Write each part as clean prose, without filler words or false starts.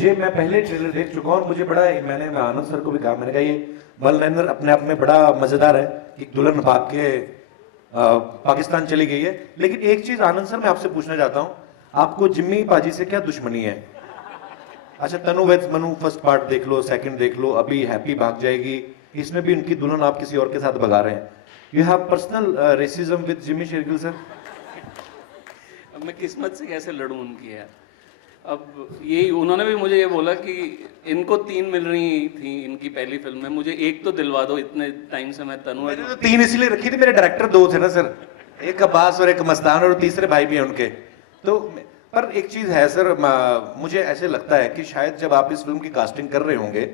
मैं पहले ट्रेलर देख चुका हूँ और मुझे बड़ा, मैंने आनंद सर को भी कहा, मैंने कहा ये मलनैनर अपने आप में बड़ा मजेदार है कि दुल्हन भाग के पाकिस्तान चली गई है। लेकिन एक चीज आनंद सर मैं आपसे पूछना चाहता हूँ, आपको जिम्मी पाजी से क्या दुश्मनी है? अच्छा, तनु वेड्स मनु फर्स्ट पार्ट देख लो, सेकंड देख लो, अभी हैप्पी भाग जाएगी, इसमें भी उनकी दुल्हन आप किसी और के साथ भगा रहे हैं। You have personal racism with Jimmy Shergill sir? अब मैं किस्मत से कैसे लड़ूं उनकी यार। अब यही उन्होंने भी मुझे ये बोला कि इनको 3 मिल रही थी इनकी पहली फिल्म में, मुझे एक तो दिलवा दो, इतने टाइम से मैं तनु। मैंने तो 3 इसलिए रखी थी, मेरे डायरेक्टर 2 थे ना सर, एक अब्बास और एक मस्तान, और तीसरे भाई भी हैं उनके। तो पर एक चीज है सर, मुझे ऐसे लगता है कि शायद जब आप इस फिल्म की कास्टिंग कर रहे होंगे,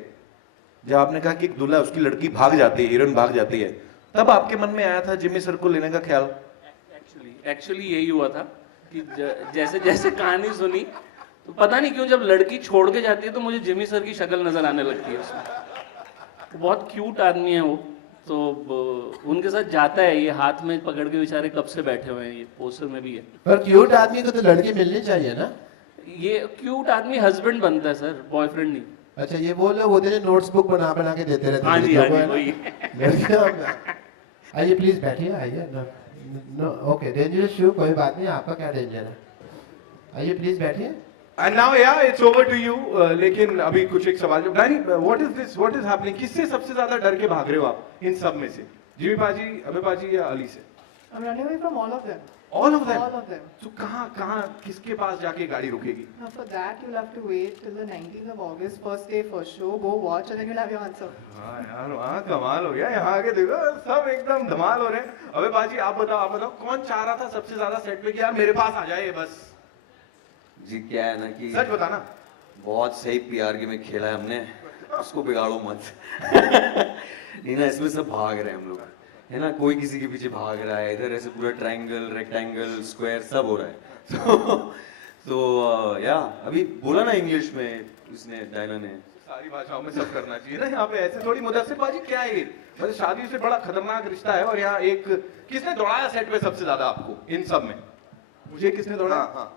जब आपने कहा कि एक दूल्हा उसकी लड़की भाग जाती है, हीरोइन भाग जाती है, तब आपके मन में आया था जिम्मी सर को लेने का ख्याल? एक्चुअली यही हुआ था कि जैसे जैसे कहानी सुनी तो पता नहीं क्यों जब लड़की छोड़ के जाती है तो मुझे जिमी सर की शक्ल नजर आने लगती है उसमें। तो बहुत क्यूट आदमी है वो, तो उनके साथ जाता है, ये हाथ में पकड़ के बेचारे कब से बैठे हुए हैं, ये पोस्टर में भी है। पर क्यूट आदमी को तो लड़की मिलनी चाहिए ना? ये क्यूट आदमी हस्बैंड बनता है सर, बॉयफ्रेंड नहीं। अच्छा, ये वो लोग होते हैं नोट्स बुक बना बना के देते रहते हैं। हाँ जी, वही। आइए प्लीज बैठिए, आइए। नो ओके, डेंजरस शू, कोई बात नहीं, आपका क्या डेंजर है? आइए प्लीज बैठिए। And now yeah, it's over to you. लेकिन अभी कुछ एक सवाल जो Danny, what is this? What is happening? किससे सबसे ज्यादा डर के भाग रहे हो आप इन सब में से? जिमी पाजी, अबे पाजी या अली से? I'm running away from all of them. All of them. All of them. So कहाँ किसके पास जाके गाड़ी रुकेगी? Now for that you'll have to wait till the 19th of August, first day, first show. Go watch and then you'll have your answer. हाँ यार, वहाँ कमाल हो गया, यहाँ आके देखो सब एकदम धमाल हो रहे हैं। अबे पाजी आप बताओ कौन चाह रहा था सबसे ज्यादा सेट पे कि यार मेरे पास आ जाए बस? जी क्या है ना कि सच बताना, बहुत सही पीआर गेम में खेला है हमने, उसको बिगाड़ो मत। नहीं ना, इसमें सब भाग रहे हैं हम लोग, है ना, कोई किसी के पीछे भाग रहा है, इधर ऐसे पूरा ट्रायंगल, रेक्टेंगल, स्क्वायर सब हो रहा है। तो या अभी बोला ना इंग्लिश में इसने, डायना ने, सारी भाषाओं में सब करना चाहिए ना यहाँ पे, ऐसे थोड़ी। मुदस्सिर बाजी क्या है ये? मतलब शादी से बड़ा खतरनाक रिश्ता है, और यहाँ एक किसने दौड़ाया सेट पे सबसे ज्यादा आपको इन सब में? मुझे किसने दौड़ाया? हाँ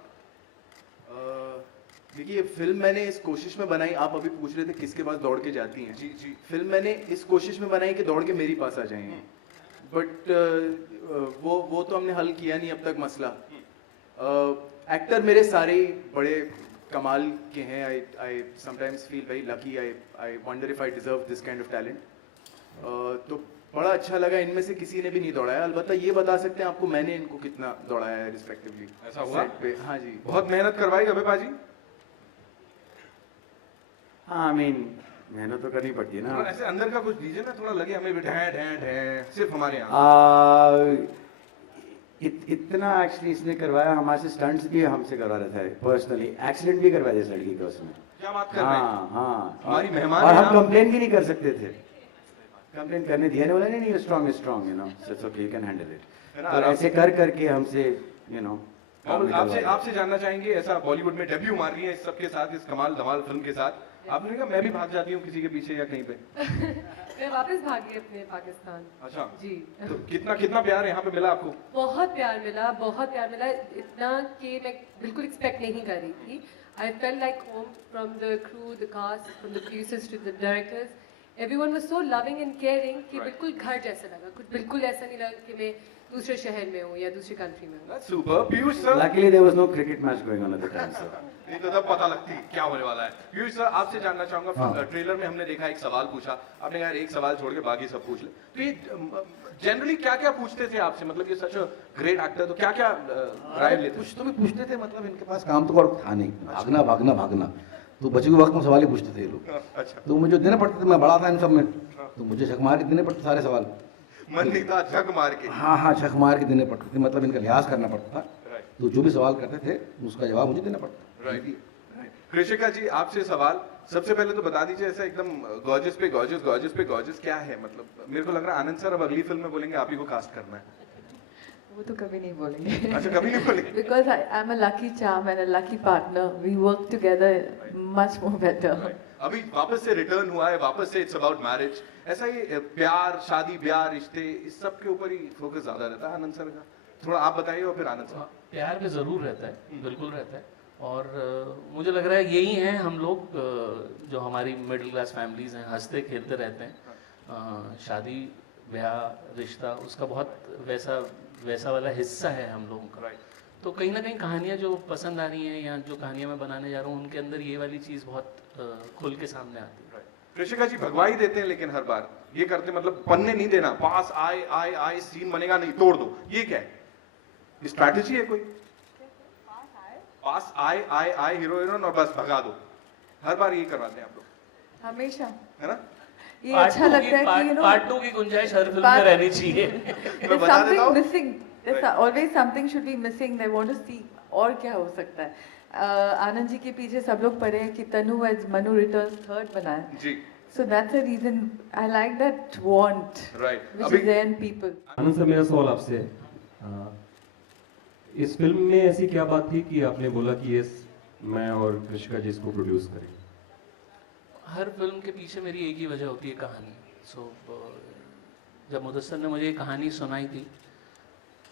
देखिए, फिल्म मैंने इस कोशिश में बनाई, आप अभी पूछ रहे थे किसके पास दौड़ के जाती हैं। जी जी। फिल्म मैंने इस कोशिश में बनाई कि दौड़ के मेरे पास आ जाएंगे, बट वो तो हमने हल किया नहीं अब तक मसला। एक्टर मेरे सारे ही बड़े कमाल के हैं। I sometimes feel very lucky, I wonder if I deserve this kind of talent. तो बड़ा अच्छा लगा, इनमें से किसी ने भी नहीं दौड़ाया। अलबत्ता ये बता सकते हैं आपको मैंने इनको कितना दौड़ाया है रिस्पेक्टिवली। ऐसा हुआ? सेट पे हाँ जी, बहुत मेहनत करवाई अबे पाजी? हाँ, आई मीन मेहनत तो करनी पड़ती है ना। ऐसे अंदर का कुछ दीजिए ना, थोड़ा लगे हमें भी ढैं ढैं ढैं, सिर्फ हमारे यहाँ। इतना एक्चुअली इसने करवाया, हमारे से स्टंट्स भी हमसे करवा रहा था, पर्सनली एक्सीडेंट भी करवाया इस लड़की का उसने। क्या बात कर रहे हैं? हाँ हाँ, हमारी मेहमान और है हम ना? कंप्लेन भी नहीं कर सकते थे, कंप्लेन करने दिया नहीं, बोला नहीं strong you know, it's okay, you can handle it. तो ऐसे कर करके हमसे यू नो। आपसे जानना चाहेंगे, ऐसा बॉलीवुड में डेब्यू मार रही है इस सबके साथ, इस कमाल धमाल फिल्म के साथ, आपने कहा मैं भी भाग जाती हूँ किसी के पीछे या कहीं पे? मैं वापस भागी अपने पाकिस्तान। अच्छा जी। तो कितना प्यार यहाँ पे मिला आपको? बहुत प्यार मिला, बहुत प्यार मिला, इतना कि मैं बिल्कुल एक्सपेक्ट नहीं कर रही थी। I felt like home from the crew, the cast, from the producers to the directors. Everyone was so loving and caring कि बिल्कुल घर जैसा लगा, कुछ बिल्कुल ऐसा नहीं लगा कि मैं दूसरे शहर में हूँ या दूसरी कंट्री में हूँ। That's super. Piyush sir, luckily there was no cricket match going on at the time sir. नहीं तो तब पता लगती क्या होने वाला है। पीयूष सर, आपसे जानना चाहूंगा, हाँ। ट्रेलर में हमने देखा एक सवाल पूछा, आपने कहा एक सवाल छोड़ के बाकी सब पूछ ले, तो ये जनरली क्या क्या पूछते थे आपसे? मतलब ये सच ग्रेट एक्टर, तो क्या क्या राय लेते? कुछ तो भी पूछते थे, मतलब इनके पास काम तो और था नहीं, भागना भागना भागना, तो बचे हुए वक्त में सवाल ही पूछते थे ये लोग। अच्छा, तो मुझे देने पड़ते थे, मैं बड़ा था इन सब में, तो मुझे झक मार के देने पड़ते सारे सवाल। मन नहीं था झक मार के? हाँ, झक मार के देने पड़ते थे, मतलब इनका लिहाज करना पड़ता था। तो जो भी सवाल करते थे उसका जवाब मुझे देना पड़ता। राइट। कृषिका जी, आपसे सवाल, सबसे पहले तो बता दीजिए, ऐसा एकदम गॉर्जियस पे गॉर्जियस क्या है? मतलब मेरे को लग रहा है आनंद सर अब अगली फिल्म में बोलेंगे आप ही को कास्ट करना है। वो तो कभी नहीं बोलेंगे। अच्छा, कभी नहीं बोलेंगे? Because I am a lucky charm and a lucky partner. We work together much more better. अभी वापस से रिटर्न हुआ है, वापस से इट्स अबाउट मैरिज, ऐसा ये प्यार, शादी ब्याह, रिश्ते, इस सब के ऊपर ही फोकस ज्यादा रहता है आनंद सर का? थोड़ा आप बताइए और फिर आनंद सर। प्यार में जरूर रहता है, बिल्कुल रहता है, और मुझे लग रहा है यही हैं हम लोग, जो हमारी मिडिल क्लास फैमिलीज़ हैं, हंसते खेलते रहते हैं। शादी ब्याह रिश्ता उसका बहुत वैसा वाला हिस्सा है हम लोगों का। तो कहीं ना कहीं कहानियाँ जो पसंद आ रही हैं या जो कहानियाँ मैं बनाने जा रहा हूँ, उनके अंदर ये वाली चीज़ बहुत खुल के सामने आती है। कृषिका जी भगवाई देते हैं, लेकिन हर बार ये करते मतलब पन्ने नहीं देना, पास आए आए आए सीन बनेगा नहीं, तोड़ दो, ये क्या है? स्ट्रैटेजी है कोई? पास आए आए आए हीरो हीरोइन और बस भगा दो, हर बार ये करवाते हैं आप लोग हमेशा, है ना? ये अच्छा लगता है कि पार्ट 2 की गुंजाइश हर फिल्म में रहनी चाहिए। मैं बता देता हूँ, missing, always something should be missing, they want to see और क्या हो सकता है। आनंद जी के पीछे सब लोग पढ़े हैं कि तनु एज मनु रिटर्न्स थर्ड बना है जी, so that's the reason I like that want, right. which is there in people. Anand sir, मेरा सवाल आपसे है, इस फिल्म में ऐसी क्या बात थी कि आपने बोला कि ये मैं और कृषिका जी इसको प्रोड्यूस करेंगे? हर फिल्म के पीछे मेरी एक ही वजह होती है, कहानी। जब मुदस्सर ने मुझे ये कहानी सुनाई थी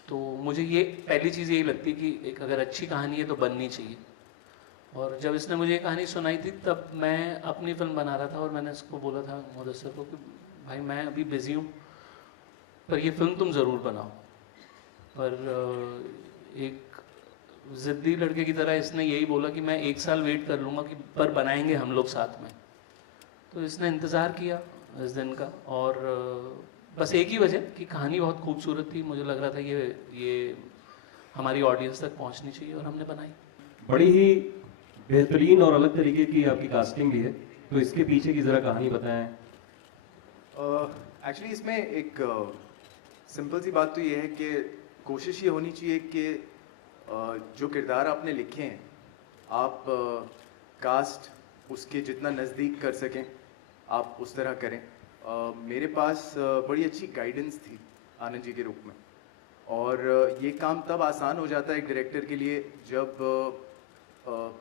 तो मुझे ये पहली चीज़ यही लगती कि एक अगर अच्छी कहानी है तो बननी चाहिए। और जब इसने मुझे ये कहानी सुनाई थी तब मैं अपनी फिल्म बना रहा था और मैंने इसको बोला था मुदस्सर को कि भाई मैं अभी बिज़ी हूँ, पर ये फिल्म तुम ज़रूर बनाओ। पर एक ज़िद्दी लड़के की तरह इसने यही बोला कि मैं 1 साल वेट कर लूँगा, कि पर बनाएंगे हम लोग साथ में। तो इसने इंतज़ार किया इस दिन का, और बस एक ही वजह कि कहानी बहुत खूबसूरत थी, मुझे लग रहा था ये हमारी ऑडियंस तक पहुंचनी चाहिए, और हमने बनाई। बड़ी ही बेहतरीन और अलग तरीके की आपकी कास्टिंग भी है, तो इसके पीछे की ज़रा कहानी बताएं। एक्चुअली इसमें एक सिंपल सी बात तो ये है कि कोशिश ये होनी चाहिए कि जो किरदार आपने लिखे हैं आप कास्ट उसके जितना नज़दीक कर सकें आप उस तरह करें। मेरे पास बड़ी अच्छी गाइडेंस थी आनंद जी के रूप में, और ये काम तब आसान हो जाता है एक डायरेक्टर के लिए जब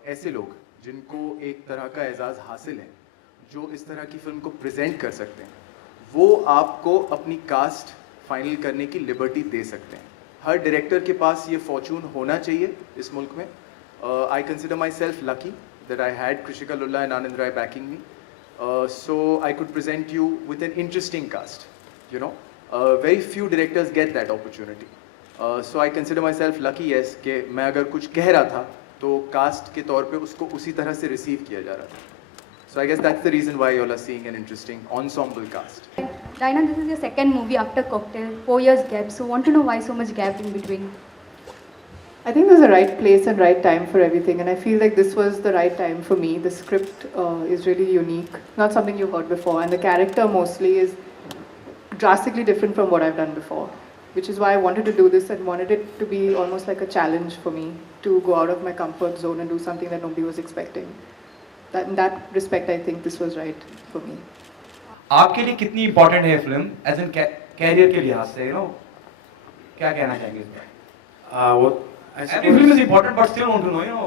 ऐसे लोग जिनको एक तरह का एजाज़ हासिल है, जो इस तरह की फिल्म को प्रेजेंट कर सकते हैं, वो आपको अपनी कास्ट फाइनल करने की लिबर्टी दे सकते हैं। हर डायरेक्टर के पास ये फॉर्चून होना चाहिए इस मुल्क में। I consider my self lucky that I had Krishika Lulla and Anand Rai backing me, so I could present you with an interesting cast. You know, very few directors get that opportunity. So I consider myself lucky, yes, कि मैं अगर कुछ कह रहा था तो cast के तौर पे उसको उसी तरह से रिसीव किया जा रहा था। So I guess that's the reason why you all are seeing an interesting ensemble cast. Diana, this is your second movie after Cocktail, 4 years gap. So want to know why so much gap in between? I think there's a right place and right time for everything, and I feel like this was the right time for me. The script is really unique, not something you've heard before, and the character mostly is drastically different from what I've done before, which is why I wanted to do this and wanted it to be almost like a challenge for me to go out of my comfort zone and do something that nobody was expecting. In that respect, I think this was right for me. आपके लिए कितनी important है film as an career के लिहाज से, क्या कहना चाहेंगे इस पर? Every film is important, but still want to know,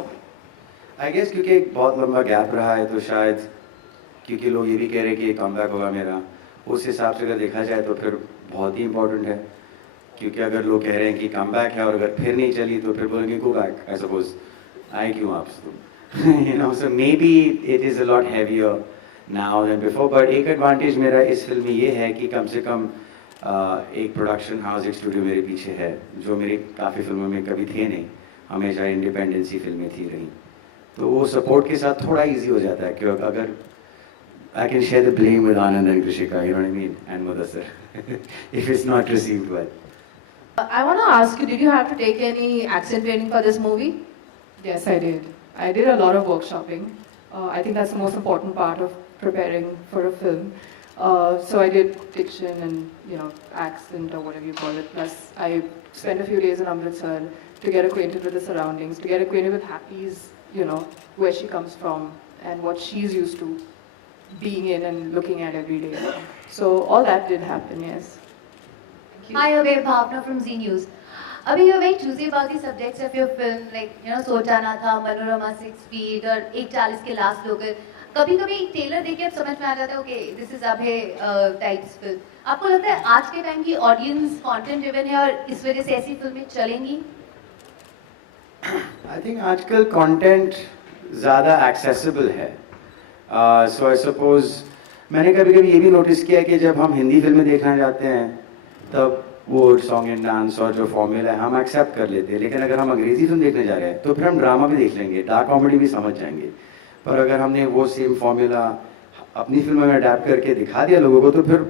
I guess क्योंकि एक बहुत लंबा गैप रहा है, तो शायद क्योंकि लोग ये भी कह रहे हैं कि कमबैक होगा मेरा, उस हिसाब से अगर देखा जाए तो फिर बहुत ही इम्पोर्टेंट है। क्योंकि अगर लोग कह रहे हैं कि कमबैक है और अगर फिर नहीं चली तो फिर बोलेंगे गो बैक, आई सपोज आए क्यों आप तुम, so maybe it is a lot heavier now than before, but एक एडवांटेज मेरा इस फिल्म में ये है कि कम से कम एक प्रोडक्शन हाउस, एक स्टूडियो मेरे पीछे है, जो मेरी काफ़ी फिल्मों में कभी थे नहीं, हमेशा इंडिपेंडेंसी फिल्में थी रही, तो वो सपोर्ट के साथ थोड़ा इजी हो जाता है। क्योंकि अगर I can share the blame with Anand and Krishika, you know what I mean, and Mudassar, if it's not received well. I want to ask you, did you have to take any accent training for this movie? Yes, I did. I did a lot of workshopping. I think that's the most important part of preparing for a film. So I did diction and accent or whatever you call it. Plus I spent a few days in Amritsar to get acquainted with the surroundings, to get acquainted with Happy's, where she comes from and what she's used to being in and looking at every day. So all that did happen, yes. Hi, Abhay, Bhavna from Z News. Abhi, you're very choosy about the subjects of your film, like, Sochana Tha, Manorama 6 Feet, और 1:40 के last लोग। कभी-कभी trailer देख के अब समझ में आ जाता है, okay, this is Abhay types film. आपको लगता है आज के टाइम की ऑडियंस कंटेंट ड्रिवन है और इस वजह से ऐसी फिल्में चलेंगी? आई थिंक आजकल कंटेंट ज़्यादा एक्सेसिबल है, सो आई सपोज मैंने कभी कभी ये भी नोटिस किया कि जब हम हिंदी फिल्में देखने जाते हैं तब वो सॉन्ग एंड डांस और जो फॉर्मूला है हम एक्सेप्ट कर लेते हैं, लेकिन अगर हम अंग्रेजी फिल्म देखने जा रहे हैं तो फिर हम ड्रामा भी देख लेंगे, डार्क कॉमेडी भी समझ जाएंगे। पर अगर हमने वो सेम फॉर्मूला अपनी फिल्म में अडेप्ट करके दिखा दिया लोगों को तो फिर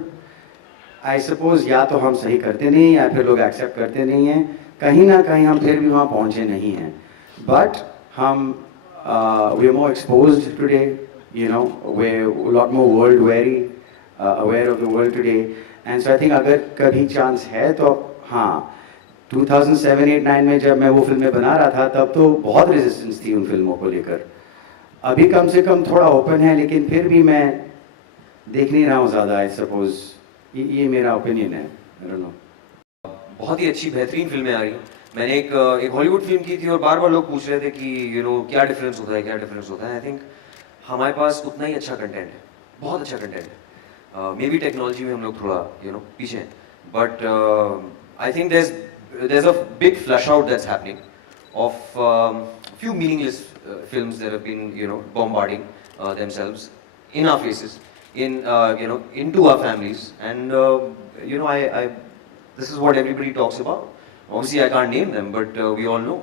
आई सपोज या तो हम सही करते नहीं या फिर लोग एक्सेप्ट करते नहीं हैं, कहीं ना कहीं हम फिर भी वहाँ पहुँचे नहीं हैं। बट हम we are more exposed today, you know, we're a lot more world wary, aware of the world today, and so I think अगर कभी चांस है तो हाँ 2007-8-9 में जब मैं वो फिल्में बना रहा था तब तो बहुत रेजिस्टेंस थी उन फिल्मों को लेकर। अभी कम से कम थोड़ा ओपन है, लेकिन फिर भी मैं देख नहीं रहा हूँ ज़्यादा। आई सपोज ये मेरा ओपिनियन है, आई डोंट नो। बहुत ही अच्छी बेहतरीन फिल्में आ रही हैं। मैंने एक हॉलीवुड फिल्म की थी और बार बार लोग पूछ रहे थे कि यू नो क्या डिफरेंस होता है, क्या डिफरेंस होता है। आई थिंक हमारे पास उतना ही अच्छा कंटेंट है, बहुत अच्छा कंटेंट है। मे बी टेक्नोलॉजी में हम लोग थोड़ा यू नो पीछे हैं, but I think there's a big flush out that's happening of few meaningless films that have been you know bombarding themselves in our faces, in you know into our families, and you know I this is what everybody talks about. Obviously I can't name them, but we all know.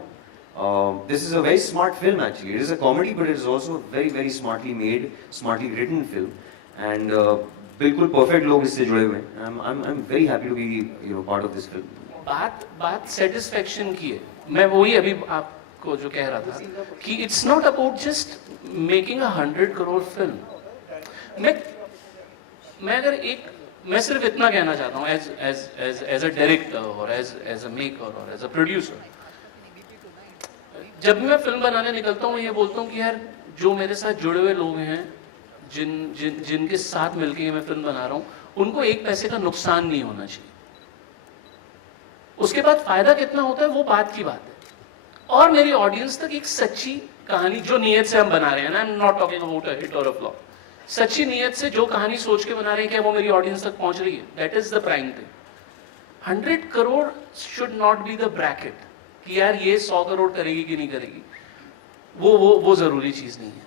This is a very smart film actually. It is a comedy, but it is also a very very smartly made, smartly written film, and बिल्कुल perfect लोग इससे जुड़े हुए हैं. I'm very happy to be you know part of this film. बात satisfaction की है। मैं वही अभी आपको जो कह रहा था कि it's not about just making 100 crore film. मैं सिर्फ इतना कहना चाहता हूँ एज अ डायरेक्टर और एज अ मेकर और एज अ प्रोड्यूसर, जब मैं फिल्म बनाने निकलता हूँ ये बोलता हूँ कि यार जो मेरे साथ जुड़े हुए लोग हैं, जिनके साथ मिलकर मैं फिल्म बना रहा हूँ, उनको एक पैसे का नुकसान नहीं होना चाहिए। उसके बाद फायदा कितना होता है वो बात की बात है। और मेरी ऑडियंस तक एक सच्ची कहानी जो नीयत से हम बना रहे हैं ना, I am not talking about a hit और अ फ्लॉप, सच्ची नीयत से जो कहानी सोच के बना रहे हैं क्या वो मेरी ऑडियंस तक पहुंच रही है, that is the prime thing. 100 crore should not be the bracket कि यार ये 100 करोड़ करेगी कि नहीं करेगी, वो जरूरी चीज नहीं है।